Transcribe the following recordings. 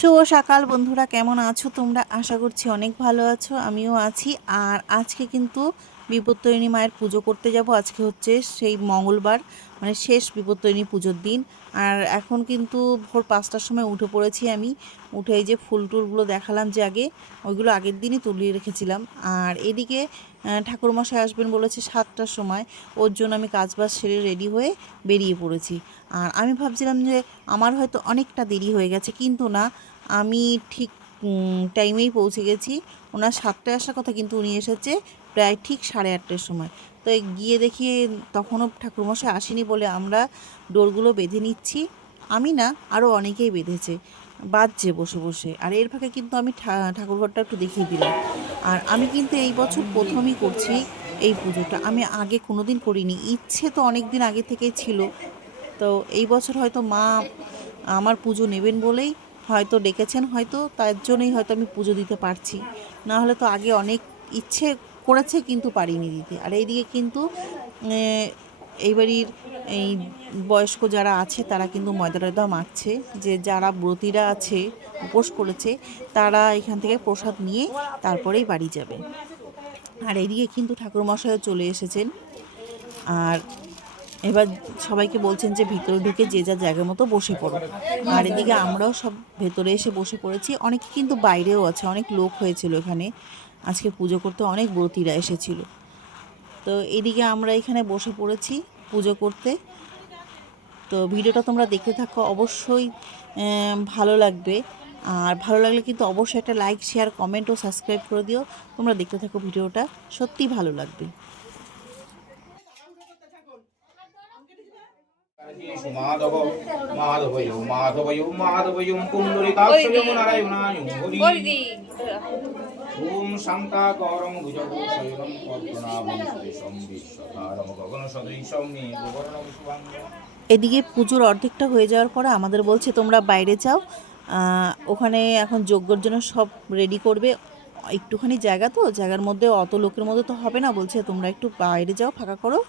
শুভ সকাল বন্ধুরা, কেমন আছো তোমরা? আশা করছি অনেক ভালো আছো, আমিও আছি। আর আজকে কিন্তু বিপত্তারিণী মায়ের পুজো করতে যাব। আজকে হচ্ছে সেই মঙ্গলবার, মানে শেষ বিপত্তারিণী পুজোর দিন। আর এখন কিন্তু ভোর 5টার সময় উঠে পড়েছি আমি। উঠে এই যে ফুল টুলগুলো দেখালাম, যে আগে ওইগুলো আগের দিনই তুলিয়ে রেখেছিলাম। আর এদিকে ঠাকুরমশাই আসবেন বলেছে 7টার সময়, ওর জন্য আমি কাজবাজ সেরে রেডি হয়ে বেরিয়ে পড়েছি। আর আমি ভাবছিলাম যে আমার হয়তো অনেকটা দেরি হয়ে গেছে, কিন্তু না, আমি ঠিক টাইমেই পৌঁছে গেছি। ওনার 7টায় আসার কথা, কিন্তু উনি এসেছে প্রায় ঠিক 8:30টার সময়। তো গিয়ে দেখি তখনও ঠাকুরমশাই আসেনি বলে আমরা ডোরগুলো বেঁধে নিচ্ছি। আমি না, আরও অনেকেই বেঁধেছে, বাজছে বসে বসে। আর এর ফাঁকে কিন্তু আমি ঠাকুরঘরটা একটু দেখিয়ে দিলাম। আর আমি কিন্তু এই বছর প্রথমই করছি এই পুজোটা, আমি আগে কোনো দিন করিনি। ইচ্ছে তো অনেক দিন আগে থেকেই ছিল। তো এই বছর হয়তো মা আমার পুজো নেবেন বলেই হয়তো ডেকেছেন, হয়তো তার জন্যই হয়তো আমি পুজো দিতে পারছি। না হলে তো আগে অনেক ইচ্ছে করেছে, কিন্তু পারিনি দিতে। আর এইদিকে কিন্তু এই বাড়ির এই বয়স্ক যারা আছে তারা কিন্তু ময়দা টয়দা মাখছে, যে যারা ব্রতীরা আছে, উপোস করেছে, তারা এখান থেকে প্রসাদ নিয়ে তারপরেই বাড়ি যাবে। আর এইদিকে কিন্তু ঠাকুরমশাইও চলে এসেছেন। আর এবার সবাইকে বলছেন যে ভিতরে ঢুকে যে যার জায়গা মতো বসে পড়ো। আর এদিকে আমরাও সব ভেতরে এসে বসে পড়েছি। অনেকে কিন্তু বাইরেও আছে, অনেক লোক হয়েছিল এখানে আজকে পুজো করতে, অনেক ব্রতীরা এসেছিল। তো এদিকে আমরা এখানে বসে পড়েছি পুজো করতে। তো ভিডিওটা তোমরা দেখতে থাকো, অবশ্যই ভালো লাগবে। আর ভালো লাগলে কিন্তু অবশ্যই একটা লাইক, শেয়ার, কমেন্ট ও সাবস্ক্রাইব করে দিও। তোমরা দেখতে থাকো, ভিডিওটা সত্যিই ভালো লাগবে। মাধব মাধবয়ো মাধবয়ো মাধবয়ো পুণ্ডরিকাক্ষয়ো নারায়ণায় হরি ওম শান্তাকারং ভুজগশয়নং পদ্মনাভং সুরেশং বিশ্বধারং গগনসদৃশং মেঘবর্ণং শুভাঙ্গং। এদিকে পুজোর অর্ধেকটা হয়ে যাওয়ার পরে আমাদের বলছে তোমরা বাইরে যাও, ওখানে এখন যজ্ঞর জন্য সব রেডি করবে। একটুখানি জায়গা, তো জায়গার মধ্যে অত লোকের মধ্যে তো হবে না, বলছে তোমরা একটু বাইরে যাও, ফাঁকা করো।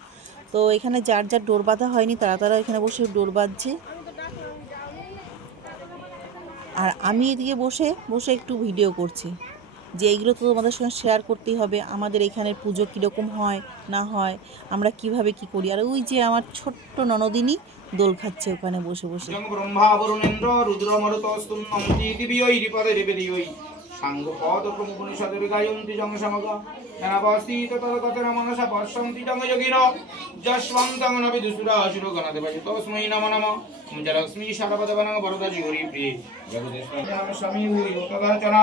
তো এখানে যার যার ডোর বাঁধা হয়নি তারা তারা এখানে বসে ডোর বাঁধছে। আর আমি এদিকে বসে বসে একটু ভিডিও করছি, যে এইগুলো তো তোমাদের সঙ্গে শেয়ার করতেই হবে, আমাদের এখানের পুজো কীরকম হয় না হয়, আমরা কিভাবে কি করি। আর ওই যে আমার ছোট্ট ননদিনী দোল খাচ্ছে ওখানে বসে বসে। ব্রহ্মা বরুণেন্দ্র রুদ্রমরুতস্তুন্নম দিব্যৈ রিপদে রিপদিয়ৈ সাঙ্গ পদ প্রমুখনিষদে গায়ন্তি জং সমগা নানাবস্থিত তদকথন মনসা পশ্যন্তি জং যোগিন যশবন্তং নবি দুসুরাসুর গণদেবজ তস্मै নমো নমঃ জলক্ষ্মী শারবদবনং বরদাজি হরি প্রিয়ে জগদেশ্বরী স্বামী হরি তদাচনা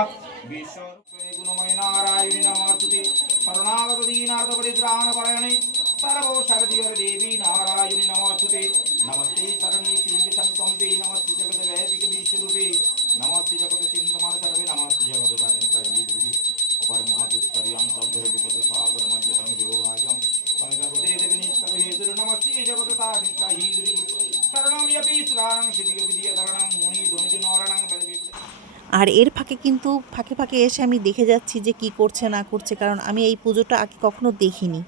বিশ্বরূপে গুণময় নারায়ণী নমস্তুতে শরণাগত দীনার্থ পরিত্রাণ পরায়ণে सर्वो शारदीय देवी नारायणी नमोस्तुते नमस्ते शरण्ये शिवे संकंपे नमस्ते जगत वैदिक विश्वरूपे नमस्ते जगत चिंतमान सर्वे नमस्ते जगत धारिणी दुर्गे अपर महादुष्कर्यं सौधर विपद सागर मध्य संयोगायं संगपते देवी निष्ठव हेतु नमस्ते जगत धारिणी दुर्गे शरणं यपि श्राणं सिद्धियो विद्या धरणं मुनि ध्वनि नरणं बलवि। আর এর ফাঁকে কিন্তু ফাঁকে ফাঁকে এসে আমি দেখে যাচ্ছি যে কি করছে না করছে, কারণ আমি এই পুজোটা আগে কখনো দেখিনি।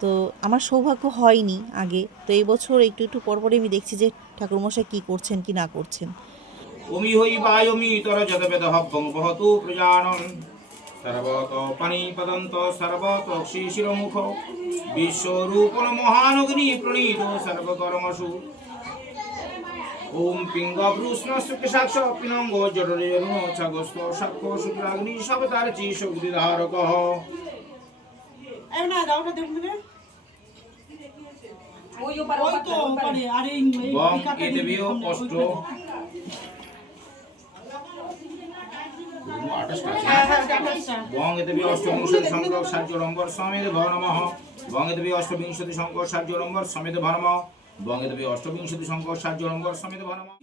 তো আমার সৌভাগ্য হয়নি আগে, তো এই বছর একটু একটু পরপরই আমি দেখছি যে ঠাকুরমশাই কী করছেন কি না করছেন। ওমি হই বায়মি তর যদবেদ হব্বং বহতু প্রজানন সর্বত পানিপদন্ত সর্বত শিশিরমুখ বিশ্বরূপন মহানগ্নি প্রণীত সর্বকর্মসু ওম পিঙ্গ বৃষ্ণ শুক্সাক্ষ পিনঙ্গ জডরেরুণ ছগস্ত সাক্ষ্য শুক্রাগ্নি সবতারচি শক্তিধারক বং এদেবীয় অষ্ট বং এদেবী অষ্টবিংশতি সংখ্যক সার্যরম্বর সমেত ভব নমঃ বং এদেবী অষ্টবিংশতি সংখ্যক সার্যরম্বর সমেত ভব নমঃ বং এদেবী অষ্টবিংশতি সংখ্যক সার্যরম্বর সমেত ভব নমঃ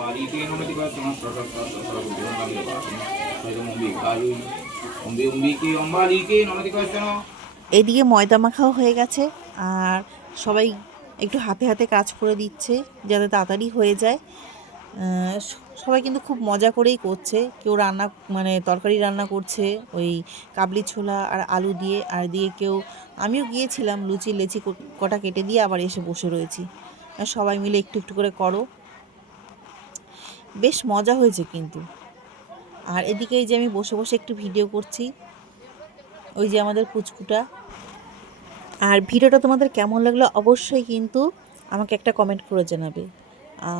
মারিতে নমতি কর্তন প্রদত্ত সর্বদেব নামে বাসন হয়তো অম্বিকায়ুই অম্বিকে অম্বালিকে নমতি কর্তন। এদিকে ময়দা মাখাও হয়ে গেছে, আর সবাই একটু হাতে হাতে কাজ করে দিচ্ছে যাতে তাড়াতাড়ি হয়ে যায়। সবাই কিন্তু খুব মজা করেই করছে, কেউ রান্না মানে তরকারি রান্না করছে ওই কাবলি ছোলা আর আলু দিয়ে, আর দিয়ে কেউ, আমিও গিয়েছিলাম লুচি লেচি কটা কেটে দিয়ে আবার এসে বসে রয়েছি। সবাই মিলে একটু একটু করে করো। বেশ মজা হয়েছে কিন্তু। আর এদিকে এই যে আমি বসে বসে একটু ভিডিও করছি, ওই যে আমাদের পুচকুটা। আর ভিডিওটা তোমাদের কেমন লাগলো অবশ্যই কিন্তু আমাকে একটা কমেন্ট করে জানাবে।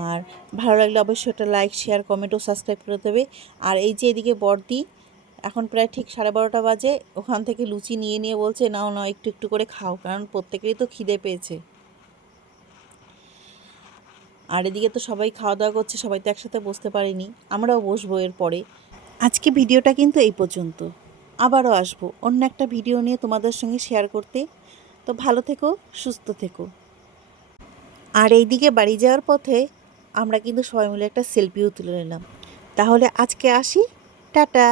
আর ভালো লাগলে অবশ্যই একটা লাইক, শেয়ার, কমেন্ট ও সাবস্ক্রাইব করে দেবে। আর এই যে এদিকে বড়দি এখন প্রায় ঠিক 12:30 বাজে, ওখান থেকে লুচি নিয়ে নিয়ে বলছে নাও নাও একটু একটু করে খাও, কারণ প্রত্যেকেরই তো খিদে পেয়েছে। আর এদিকে তো সবাই খাওয়া দাওয়া করছে, সবাই তো একসাথে বসতে পারিনি, আমরাও বসবো এরপরে। আজকে ভিডিওটা কিন্তু এই পর্যন্ত, আবারও আসবো অন্য একটা ভিডিও নিয়ে তোমাদের সঙ্গে শেয়ার করতে। তো ভালো থেকো, সুস্থ থেকো। আর এইদিকে বাড়ি যাওয়ার পথে আমরা কিন্তু সবাই মিলে একটা সেলফিও তুলে নিলাম। তাহলে আজকে আসি, টাটা।